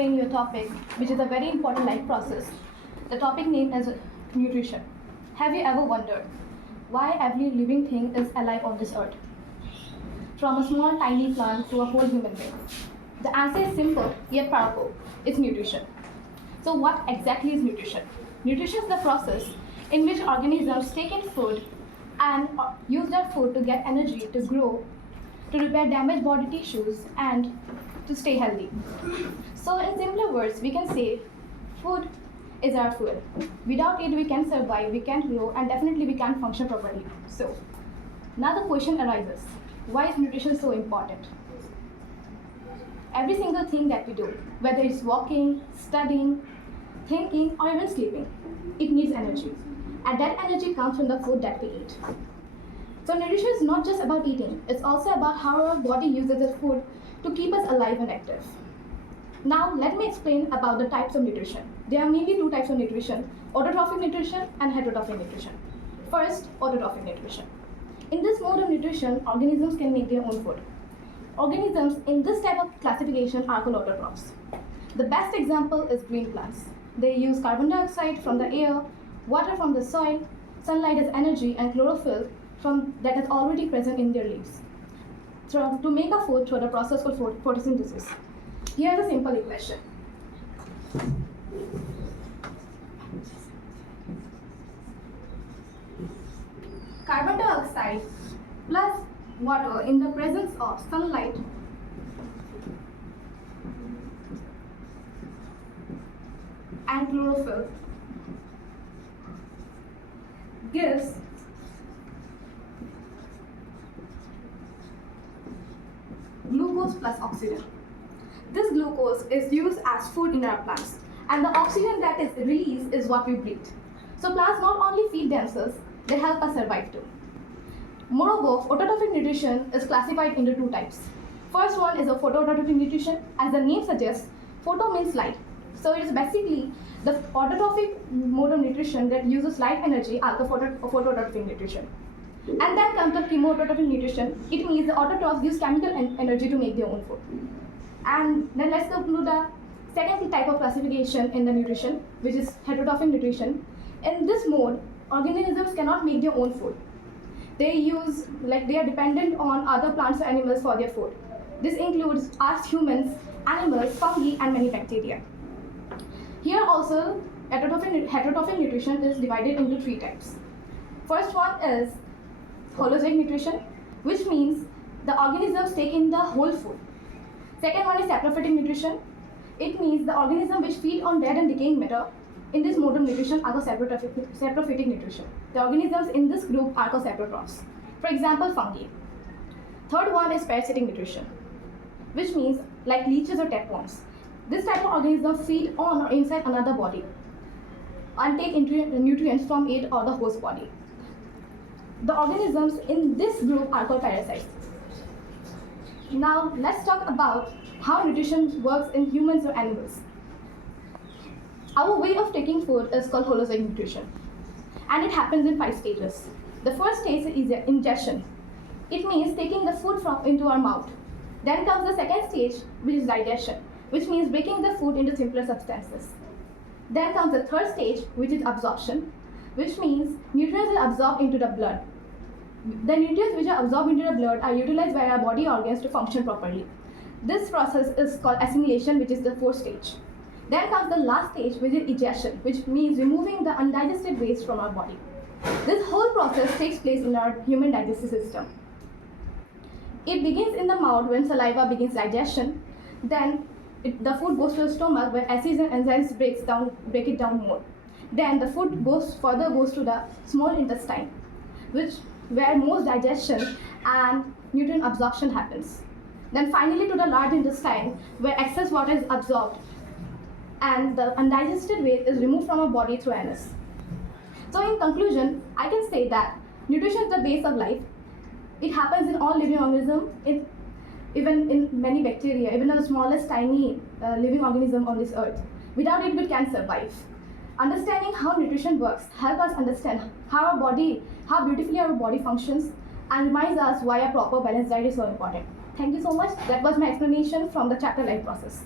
explain you a topic which is a very important life process. The topic name is nutrition. Have you ever wondered why every living thing is alive on this earth? From a small tiny plant to a whole human being. The answer is simple yet powerful. It's nutrition. So what exactly is nutrition? Nutrition is the process in which organisms take in food and use that food to get energy to grow, to repair damaged body tissues, and to stay healthy. So in simpler words, we can say food is our fuel. Without it, we can survive, we can't grow, and definitely we can't function properly. So now the question arises, why is nutrition so important? Every single thing that we do, whether it's walking, studying, thinking, or even sleeping, it needs energy. And that energy comes from the food that we eat. So nutrition is not just about eating, it's also about how our body uses the food to keep us alive and active. Now let me explain about the types of nutrition. There are mainly two types of nutrition, autotrophic nutrition and heterotrophic nutrition. First, autotrophic nutrition. In this mode of nutrition, organisms can make their own food. Organisms in this type of classification are called autotrophs. The best example is green plants. They use carbon dioxide from the air, water from the soil, sunlight as energy, and chlorophyll that is already present in their leaves to make a food through the process called photosynthesis. Here's a simple equation. Carbon dioxide plus water in the presence of sunlight and chlorophyll gives glucose plus oxygen. This glucose is used as food in our plants, and the oxygen that is released is what we breathe. So plants not only feed themselves, they help us survive too. Moreover, autotrophic nutrition is classified into two types. First one is a photoautotrophic nutrition. As the name suggests, photo means light. So it is basically the autotrophic mode of nutrition that uses light energy as the photoautotrophic nutrition. And then comes the chemoautotrophic nutrition. It means the autotrophs use chemical energy to make their own food. And then let's go to the second type of classification in the nutrition, which is heterotrophic nutrition. In this mode, organisms cannot make their own food. They are dependent on other plants or animals for their food. This includes us humans, animals, fungi, and many bacteria. Here also, heterotrophic nutrition is divided into three types. First one is holozoic nutrition, which means the organisms take in the whole food. Second one is saprophytic nutrition. It means the organisms which feed on dead and decaying matter. In this mode of nutrition are called saprophytic nutrition. The organisms in this group are called saprotrophs. For example, fungi. Third one is parasitic nutrition, which means like leeches or tapeworms. This type of organism feed on or inside another body and take nutrients from it or the host body. The organisms in this group are called parasites. Now let's talk about how nutrition works in humans or animals. Our way of taking food is called holozoic nutrition, and it happens in 5 stages. The first stage is ingestion. It means taking the food into our mouth. Then comes the second stage, which is digestion, which means breaking the food into simpler substances. Then comes the third stage, which is absorption, which means nutrients are absorbed into the blood. The nutrients which are absorbed into the blood are utilized by our body organs to function properly. This process is called assimilation, which is the fourth stage. Then comes the last stage, which is egestion, which means removing the undigested waste from our body. This whole process takes place in our human digestive system. It begins in the mouth when saliva begins digestion. Then the food goes to the stomach where acids and enzymes break it down more. Then the food goes to the small intestine, where most digestion and nutrient absorption happens. Then finally to the large intestine, where excess water is absorbed and the undigested waste is removed from our body through anus. So in conclusion, I can say that nutrition is the base of life. It happens in all living organisms, even in many bacteria, even in the smallest tiny living organism on this earth. Without it, we can't survive. Understanding how nutrition works helps us understand how beautifully our body functions, and reminds us why a proper balanced diet is so important. Thank you so much. That was my explanation from the chapter life process.